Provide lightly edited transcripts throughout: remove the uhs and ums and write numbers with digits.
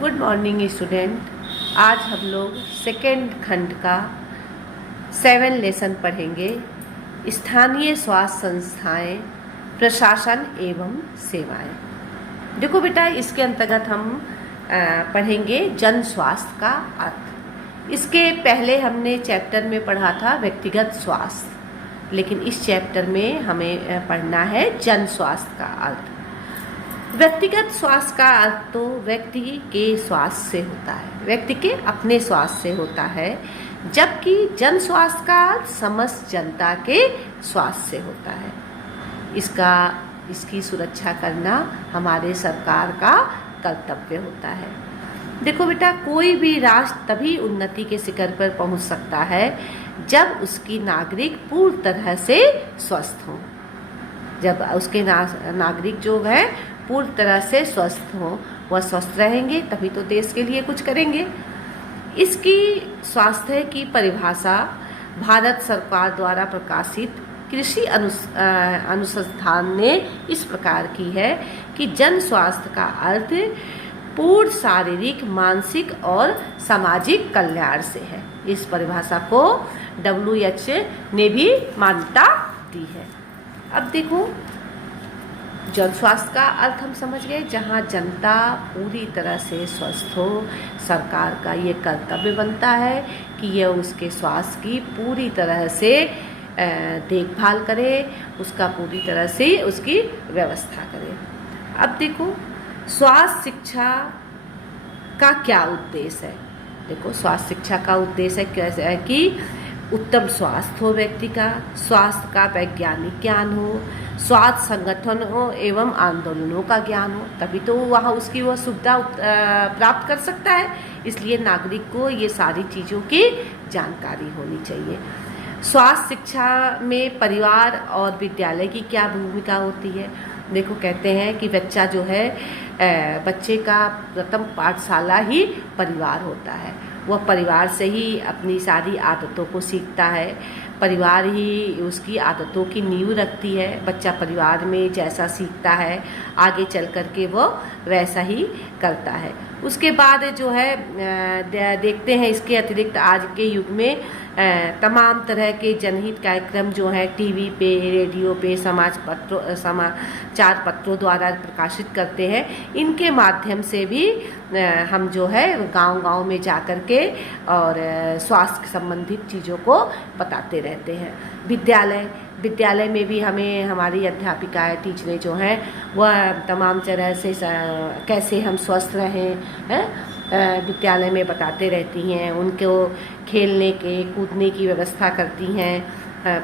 Good morning student. आज हम लोग सेकेंड खंड का 7 लेसन पढ़ेंगे। स्थानीय स्वास्थ्य संस्थाएं, प्रशासन एवं सेवाएं। देखो बेटा, इसके अंतर्गत हम पढ़ेंगे जन स्वास्थ्य का अर्थ। इसके पहले हमने चैप्टर में पढ़ा था व्यक्तिगत स्वास्थ्य, लेकिन इस चैप्टर में हमें पढ़ना है जन स्वास्थ्य का अर्थ। व्यक्तिगत स्वास्थ्य का अर्थ तो व्यक्ति के स्वास्थ्य से होता है, व्यक्ति के अपने स्वास्थ्य से होता है, जबकि जन स्वास्थ्य का अर्थ समस्त जनता के स्वास्थ्य से होता है। इसकी सुरक्षा करना हमारे सरकार का कर्तव्य होता है। देखो बेटा, कोई भी राष्ट्र तभी उन्नति के शिखर पर पहुंच सकता है जब उसकी नागरिक पूर्ण तरह से स्वस्थ हो। जब उसके नागरिक जो है पूर्ण तरह से स्वस्थ हो, वह स्वस्थ रहेंगे तभी तो देश के लिए कुछ करेंगे। इसकी स्वास्थ्य की परिभाषा भारत सरकार द्वारा प्रकाशित कृषि अनुसंधान ने इस प्रकार की है कि जन स्वास्थ्य का अर्थ पूर्ण शारीरिक, मानसिक और सामाजिक कल्याण से है। इस परिभाषा को WHO ने भी मान्यता दी है। अब देखो, जन स्वास्थ्य का अर्थ हम समझ गए, जहाँ जनता पूरी तरह से स्वस्थ हो। सरकार का ये कर्तव्य बनता है कि यह उसके स्वास्थ्य की पूरी तरह से देखभाल करे, उसका पूरी तरह से उसकी व्यवस्था करे। अब देखो, स्वास्थ्य शिक्षा का क्या उद्देश्य है। देखो, स्वास्थ्य शिक्षा का उद्देश्य कैसे है कि उत्तम स्वास्थ्य हो, व्यक्ति का स्वास्थ्य का वैज्ञानिक ज्ञान हो, स्वास्थ्य संगठनों एवं आंदोलनों का ज्ञान हो, तभी तो वह उसकी वह सुविधा प्राप्त कर सकता है। इसलिए नागरिक को ये सारी चीज़ों की जानकारी होनी चाहिए। स्वास्थ्य शिक्षा में परिवार और विद्यालय की क्या भूमिका होती है। देखो, कहते हैं कि बच्चा जो है, बच्चे का प्रथम पाठशाला ही परिवार होता है। वह परिवार से ही अपनी सारी आदतों को सीखता है, परिवार ही उसकी आदतों की नींव रखती है। बच्चा परिवार में जैसा सीखता है, आगे चल कर के वो वैसा ही करता है। उसके बाद जो है देखते हैं, इसके अतिरिक्त आज के युग में तमाम तरह के जनहित कार्यक्रम जो है टीवी पे, रेडियो पे, समाचार पत्रों द्वारा प्रकाशित करते हैं। इनके माध्यम से भी हम जो है गांव-गांव में जा कर के और स्वास्थ्य संबंधित चीज़ों को बताते रहते हैं। विद्यालय में भी हमें हमारी अध्यापिकाएं, टीचरें जो हैं, वह तमाम तरह से कैसे हम स्वस्थ रहें विद्यालय में बताते रहती हैं। उनको खेलने के, कूदने की व्यवस्था करती हैं।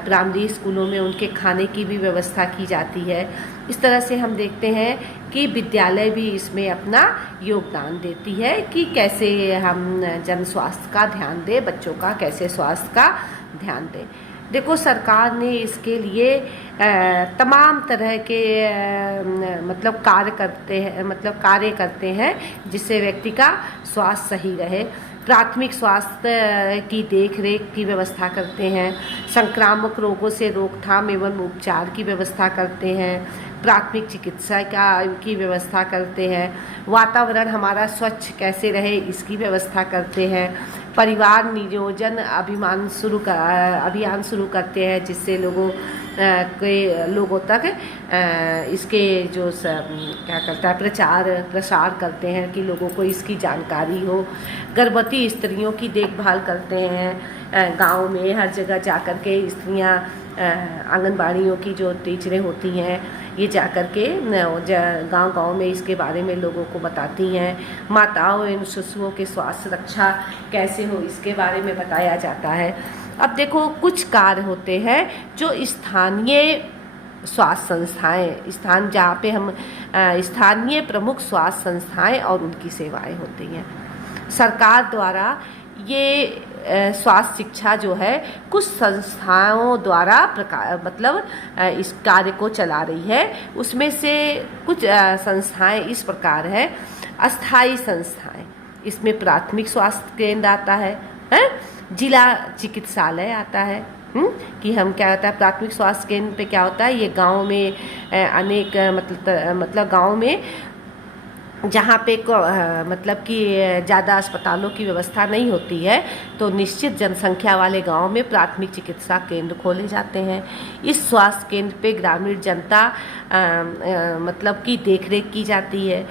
प्राइमरी स्कूलों में उनके खाने की भी व्यवस्था की जाती है। इस तरह से हम देखते हैं कि विद्यालय भी इसमें अपना योगदान देती है कि कैसे हम जन स्वास्थ्य का ध्यान दें, बच्चों का कैसे स्वास्थ्य का ध्यान दें। देखो, सरकार ने इसके लिए तमाम तरह के कार्य करते हैं जिससे व्यक्ति का स्वास्थ्य सही रहे। प्राथमिक स्वास्थ्य की देखरेख की व्यवस्था करते हैं, संक्रामक रोगों से रोकथाम एवं उपचार की व्यवस्था करते हैं, प्राथमिक चिकित्सा की व्यवस्था करते हैं, वातावरण हमारा स्वच्छ कैसे रहे इसकी व्यवस्था करते हैं, परिवार नियोजन अभियान शुरू करते हैं जिससे लोगों तक इसके जो क्या करता है प्रसार करते हैं कि लोगों को इसकी जानकारी हो। गर्भवती स्त्रियों की देखभाल करते हैं। गांव में हर जगह जाकर के स्त्रियां, आंगनबाड़ियों की जो टीचरें होती हैं, ये जाकर के गांव-गांव में इसके बारे में लोगों को बताती हैं। माताओं एवं शिशुओं के स्वास्थ्य रक्षा कैसे हो इसके बारे में बताया जाता है। अब देखो, कुछ कार्य होते हैं जो स्थानीय स्वास्थ्य संस्थाएं, जहाँ पे हम स्थानीय प्रमुख स्वास्थ्य संस्थाएं और उनकी सेवाएं होती हैं। सरकार द्वारा ये स्वास्थ्य शिक्षा जो है कुछ संस्थाओं द्वारा इस कार्य को चला रही है। उसमें से कुछ संस्थाएं इस प्रकार है। अस्थायी संस्थाएं, इसमें प्राथमिक स्वास्थ्य केंद्र आता है, जिला चिकित्सालय आता है। कि हम क्या होता है, प्राथमिक स्वास्थ्य केंद्र पे क्या होता है, ये गांव में अनेक गांव में जहाँ पे मतलब कि ज़्यादा अस्पतालों की व्यवस्था नहीं होती है, तो निश्चित जनसंख्या वाले गांव में प्राथमिक चिकित्सा केंद्र खोले जाते हैं। इस स्वास्थ्य केंद्र पे ग्रामीण जनता मतलब कि देखरेख की जाती है।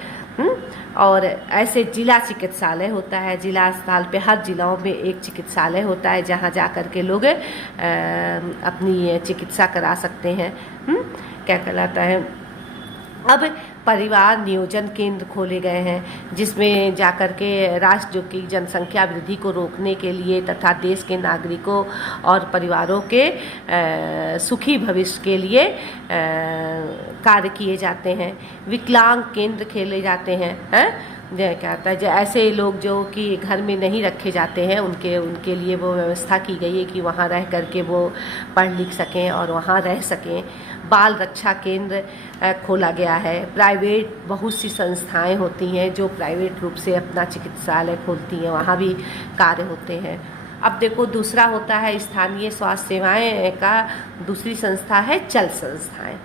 और ऐसे जिला चिकित्सालय होता है, जिला अस्पताल पे हर जिलाओं में एक चिकित्सालय होता है जहाँ जा कर के लोग अपनी चिकित्सा करा सकते हैं। क्या कहलाता है, अब परिवार नियोजन केंद्र खोले गए हैं जिसमें जाकर के राष्ट्र की जनसंख्या वृद्धि को रोकने के लिए तथा देश के नागरिकों और परिवारों के सुखी भविष्य के लिए कार्य किए जाते हैं। विकलांग केंद्र खेले जाते हैं, क्या कहता है, जो ऐसे लोग जो कि घर में नहीं रखे जाते हैं उनके लिए वो व्यवस्था की गई है कि वहाँ रह करके वो पढ़ लिख सकें और वहाँ रह सकें। बाल रक्षा केंद्र खोला गया है। प्राइवेट बहुत सी संस्थाएं होती हैं जो प्राइवेट रूप से अपना चिकित्सालय खोलती हैं, वहाँ भी कार्य होते हैं। अब देखो, दूसरा होता है स्थानीय स्वास्थ्य सेवाएं का दूसरी संस्था है चल संस्थाएं।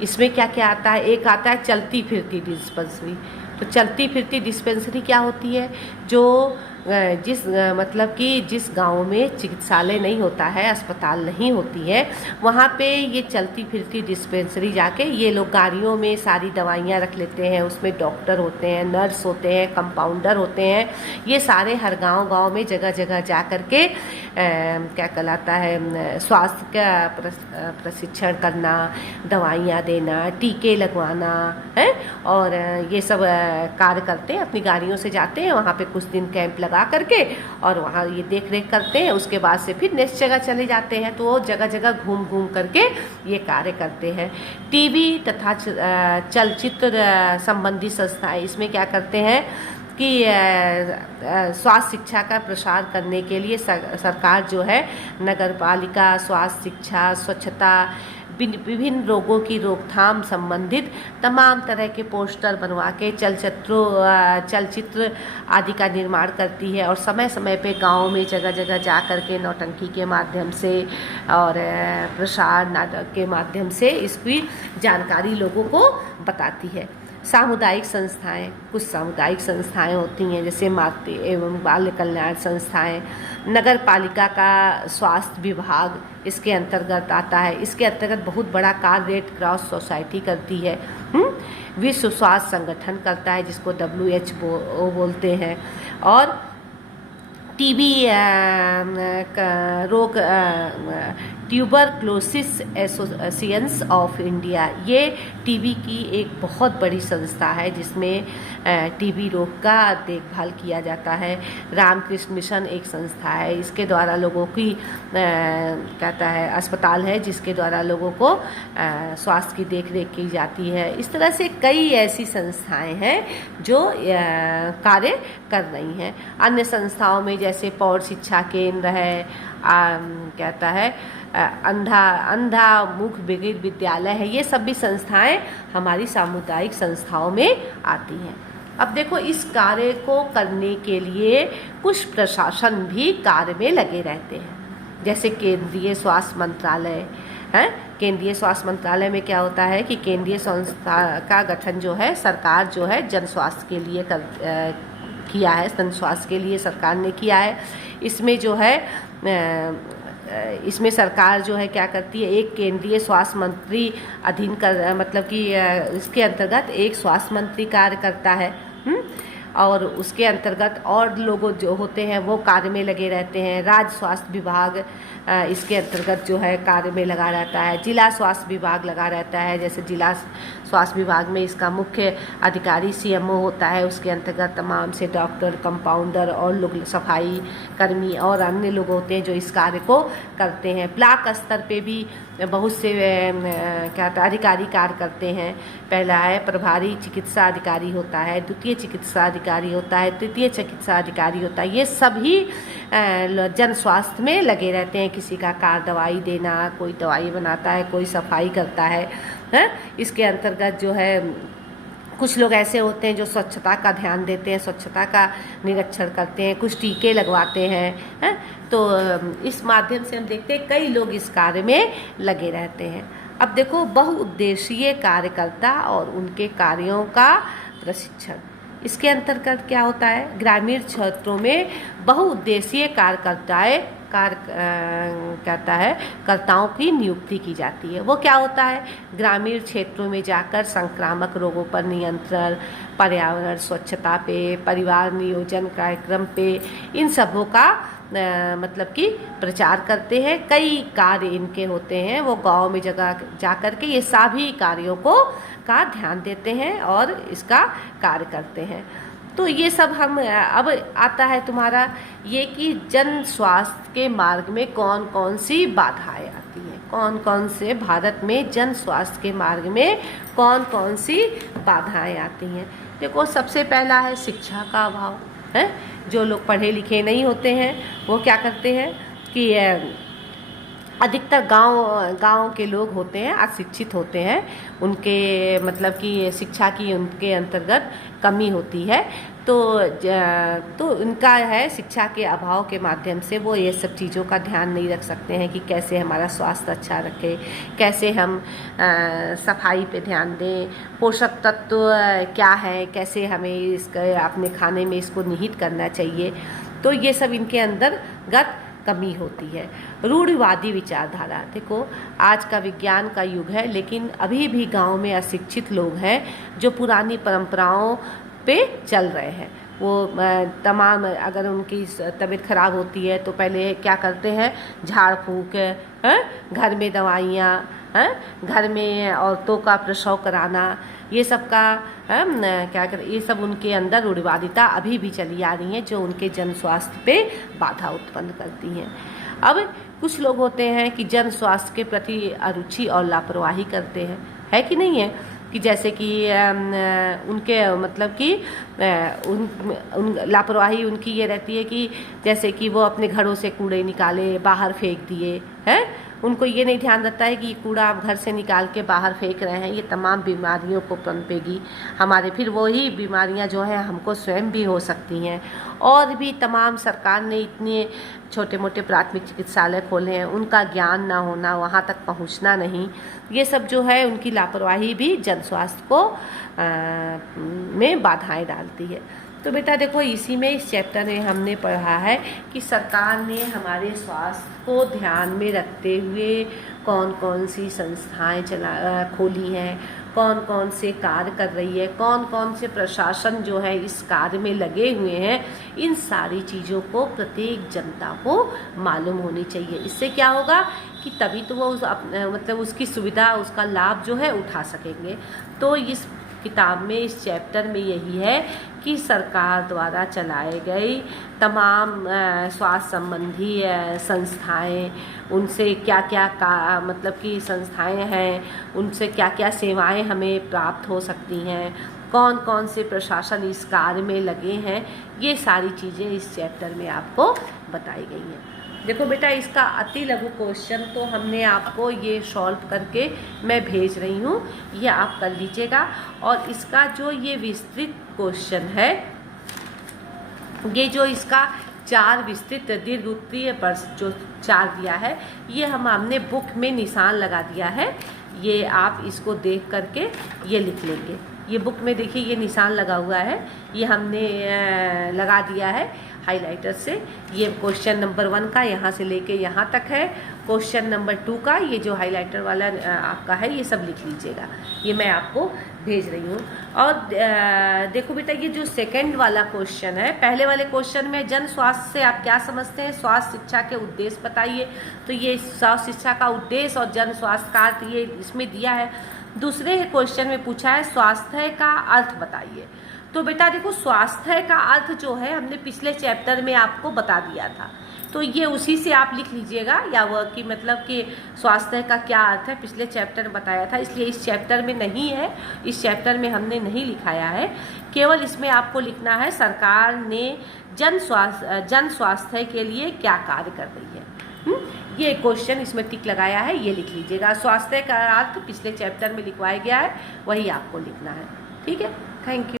इसमें क्या क्या आता है, एक आता है चलती फिरती डिस्पेंसरी। तो चलती फिरती डिस्पेंसरी क्या होती है, जो मतलब कि जिस गांव में चिकित्सालय नहीं होता है, अस्पताल नहीं होती है, वहाँ पे ये चलती फिरती डिस्पेंसरी जाके ये लोग गाड़ियों में सारी दवाइयाँ रख लेते हैं। उसमें डॉक्टर होते हैं, नर्स होते हैं, कंपाउंडर होते हैं। ये सारे हर गांव में जगह जगह जा कर के क्या कहलाता है, स्वास्थ्य का प्रशिक्षण करना, दवाइयाँ देना, टीके लगवाना है, और ये सब कार्य करते हैं। अपनी गाड़ियों से जाते हैं, वहाँ पे कुछ दिन कैंप लगा करके और वहाँ ये देख रेख करते हैं। उसके बाद से फिर नेक्स्ट जगह चले जाते हैं, तो वो जगह जगह घूम घूम करके ये कार्य करते हैं। टीवी तथा चलचित्र संबंधी संस्थाएं इसमें क्या करते हैं कि स्वास्थ्य शिक्षा का प्रसार करने के लिए सरकार जो है नगर पालिका स्वास्थ्य शिक्षा, स्वच्छता, विभिन्न रोगों की रोकथाम संबंधित तमाम तरह के पोस्टर बनवा के चलचित्र आदि का निर्माण करती है। और समय समय पे गाँव में जगह जगह जा कर के नौटंकी के माध्यम से और प्रसार नाटक के माध्यम से इसकी जानकारी लोगों को बताती है। सामुदायिक संस्थाएं, कुछ सामुदायिक संस्थाएं होती हैं जैसे मातृ एवं बाल कल्याण संस्थाएं। नगर पालिका का स्वास्थ्य विभाग इसके अंतर्गत आता है। इसके अंतर्गत बहुत बड़ा कार्य रेड क्रॉस सोसाइटी करती है। विश्व स्वास्थ्य संगठन करता है जिसको WHO बोलते हैं। और टीबी रोग ट्यूबरक्लोसिस एसोसिएशंस ऑफ इंडिया, ये टीबी की एक बहुत बड़ी संस्था है जिसमें टीबी रोग का देखभाल किया जाता है। रामकृष्ण मिशन एक संस्था है, इसके द्वारा लोगों की कहता है अस्पताल है जिसके द्वारा लोगों को स्वास्थ्य की देखरेख की जाती है। इस तरह से कई ऐसी संस्थाएं हैं जो कार्य कर रही हैं। अन्य संस्थाओं में जैसे पौर शिक्षा केंद्र है, कहता है अंधा मुख बधिर विद्यालय है। ये सब भी संस्थाएं हमारी सामुदायिक संस्थाओं में आती हैं। अब देखो, इस कार्य को करने के लिए कुछ प्रशासन भी कार्य में लगे रहते हैं, जैसे केंद्रीय स्वास्थ्य मंत्रालय है। केंद्रीय स्वास्थ्य मंत्रालय में क्या होता है कि केंद्रीय संस्था का गठन जो है सरकार जो है जन स्वास्थ्य के लिए किया है, जन स्वास्थ्य के लिए सरकार ने किया है। इसमें जो है इसमें सरकार जो है क्या करती है, एक केंद्रीय स्वास्थ्य मंत्री अधीन कर मतलब कि इसके अंतर्गत एक स्वास्थ्य मंत्री कार्य करता है। और उसके अंतर्गत और लोग जो होते हैं वो कार्य में लगे रहते हैं। राज्य स्वास्थ्य विभाग इसके अंतर्गत जो है कार्य में लगा रहता है। जिला स्वास्थ्य विभाग लगा रहता है, जैसे जिला स्वास्थ्य विभाग में इसका मुख्य अधिकारी CMO होता है। उसके अंतर्गत तमाम से डॉक्टर, कंपाउंडर और लोग सफाई कर्मी और अन्य लोग होते हैं जो इस कार्य को करते हैं। ब्लॉक स्तर पे भी बहुत से क्या कहता है अधिकारी कार्य करते हैं। पहला है प्रभारी चिकित्सा अधिकारी होता है, द्वितीय चिकित्सा अधिकारी होता है, तृतीय चिकित्सा अधिकारी होता है। ये सभी जन स्वास्थ्य में लगे रहते हैं। किसी का कार्य दवाई देना, कोई दवाई बनाता है, कोई सफाई करता है। इसके अंतर्गत जो है कुछ लोग ऐसे होते हैं जो स्वच्छता का ध्यान देते हैं, स्वच्छता का निरीक्षण करते हैं, कुछ टीके लगवाते हैं। तो इस माध्यम से हम देखते हैं कई लोग इस कार्य में लगे रहते हैं। अब देखो, बहुउद्देशीय कार्यकर्ता और उनके कार्यों का प्रशिक्षण। इसके अंतर्गत क्या होता है, ग्रामीण क्षेत्रों में बहुउद्देशीय कर्ताओं की नियुक्ति की जाती है। वो क्या होता है, ग्रामीण क्षेत्रों में जाकर संक्रामक रोगों पर नियंत्रण, पर्यावरण स्वच्छता पे, परिवार नियोजन कार्यक्रम पे, इन सबों का मतलब कि प्रचार करते हैं। कई कार्य इनके होते हैं, वो गांव में जगह जाकर के ये सभी कार्यों का ध्यान देते हैं और इसका कार्य करते हैं। तो ये सब हम अब आता है तुम्हारा ये कि जन स्वास्थ्य के मार्ग में कौन कौन सी बाधाएं आती हैं, कौन कौन से भारत में जन स्वास्थ्य के मार्ग में कौन कौन सी बाधाएं आती हैं। देखो, सबसे पहला है शिक्षा का अभाव है। जो लोग पढ़े लिखे नहीं होते हैं वो क्या करते हैं कि अधिकतर गांव के लोग होते हैं, अशिक्षित होते हैं, उनके मतलब कि शिक्षा की उनके अंतर्गत कमी होती है। तो उनका है शिक्षा के अभाव के माध्यम से वो ये सब चीज़ों का ध्यान नहीं रख सकते हैं कि कैसे हमारा स्वास्थ्य अच्छा रखें, कैसे हम सफाई पे ध्यान दें, पोषक तत्व क्या है, कैसे हमें इसका अपने खाने में इसको निहित करना चाहिए। तो ये सब इनके अंतर्गत कमी होती है। रूढ़िवादी विचारधारा, देखो आज का विज्ञान का युग है, लेकिन अभी भी गांव में अशिक्षित लोग हैं जो पुरानी परंपराओं पे चल रहे हैं। वो तमाम अगर उनकी तबीयत खराब होती है तो पहले क्या करते हैं, झाड़ फूँक, घर में दवाइयाँ, घर में औरतों का प्रसव कराना, ये सब का क्या कर, ये सब उनके अंदर रूढ़िवादिता अभी भी चली आ रही है जो उनके जन स्वास्थ्य पे बाधा उत्पन्न करती हैं। अब कुछ लोग होते हैं कि जन स्वास्थ्य के प्रति अरुचि और लापरवाही करते हैं, है कि नहीं है, कि जैसे कि उनके मतलब कि उन लापरवाही उनकी ये रहती है कि जैसे कि वो अपने घरों से कूड़े निकाले बाहर फेंक दिए हैं, उनको ये नहीं ध्यान रहता है कि ये कूड़ा आप घर से निकाल के बाहर फेंक रहे हैं, ये तमाम बीमारियों को पनपेगी हमारे, फिर वही बीमारियां जो हैं हमको स्वयं भी हो सकती हैं। और भी तमाम सरकार ने इतने छोटे मोटे प्राथमिक चिकित्सालय खोले हैं, उनका ज्ञान ना होना, वहाँ तक पहुँचना नहीं, ये सब जो है उनकी लापरवाही भी जन स्वास्थ्य को में बाधाएं डालती है। तो बेटा देखो, इसी में इस चैप्टर में हमने पढ़ा है कि सरकार ने हमारे स्वास्थ्य को ध्यान में रखते हुए कौन कौन सी संस्थाएं खोली हैं, कौन कौन से कार्य कर रही है, कौन कौन से प्रशासन जो है इस कार्य में लगे हुए हैं, इन सारी चीज़ों को प्रत्येक जनता को मालूम होनी चाहिए। इससे क्या होगा कि तभी तो वो मतलब उसकी सुविधा, उसका लाभ जो है उठा सकेंगे। तो इस किताब में, इस चैप्टर में यही है कि सरकार द्वारा चलाए गए तमाम स्वास्थ्य संबंधी संस्थाएं, उनसे क्या क्या मतलब कि संस्थाएं हैं, उनसे क्या क्या सेवाएं हमें प्राप्त हो सकती हैं, कौन कौन से प्रशासन इस कार्य में लगे हैं, ये सारी चीज़ें इस चैप्टर में आपको बताई गई हैं। देखो बेटा, इसका अति लघु क्वेश्चन तो हमने आपको ये सॉल्व करके मैं भेज रही हूँ, ये आप कर लीजिएगा। और इसका जो ये विस्तृत क्वेश्चन है, ये जो इसका 4 विस्तृत दीर्घ उत्तरीय प्रश्न जो 4 दिया है, ये हमने बुक में निशान लगा दिया है, ये आप इसको देख करके ये लिख लेंगे। ये बुक में देखिए ये निशान लगा हुआ है, ये हमने लगा दिया है हाइलाइटर से। ये क्वेश्चन नंबर 1 का यहाँ से लेके यहाँ तक है, क्वेश्चन नंबर 2 का ये जो हाइलाइटर वाला आपका है, ये सब लिख लीजिएगा, ये मैं आपको भेज रही हूँ। और देखो बेटा, ये जो सेकंड वाला क्वेश्चन है, पहले वाले क्वेश्चन में जन स्वास्थ्य से आप क्या समझते हैं, स्वास्थ्य शिक्षा के उद्देश्य बताइए। तो ये स्वास्थ्य शिक्षा का उद्देश्य और जन स्वास्थ्य का अर्थ ये इसमें दिया है। दूसरे क्वेश्चन में पूछा है स्वास्थ्य का अर्थ बताइए। तो बेटा देखो, स्वास्थ्य का अर्थ जो है हमने पिछले चैप्टर में आपको बता दिया था, तो ये उसी से आप लिख लीजिएगा, या वह कि मतलब कि स्वास्थ्य का क्या अर्थ है पिछले चैप्टर में बताया था, इसलिए इस चैप्टर में नहीं है, इस चैप्टर में हमने नहीं लिखाया है। केवल इसमें आपको लिखना है सरकार ने जन स्वास्थ्य के लिए क्या कार्य कर रही है। ये क्वेश्चन इसमें टिक लगाया है, ये लिख लीजिएगा। स्वास्थ्य का अर्थ पिछले चैप्टर में लिखवाया गया है, वही आपको लिखना है। ठीक है, थैंक यू।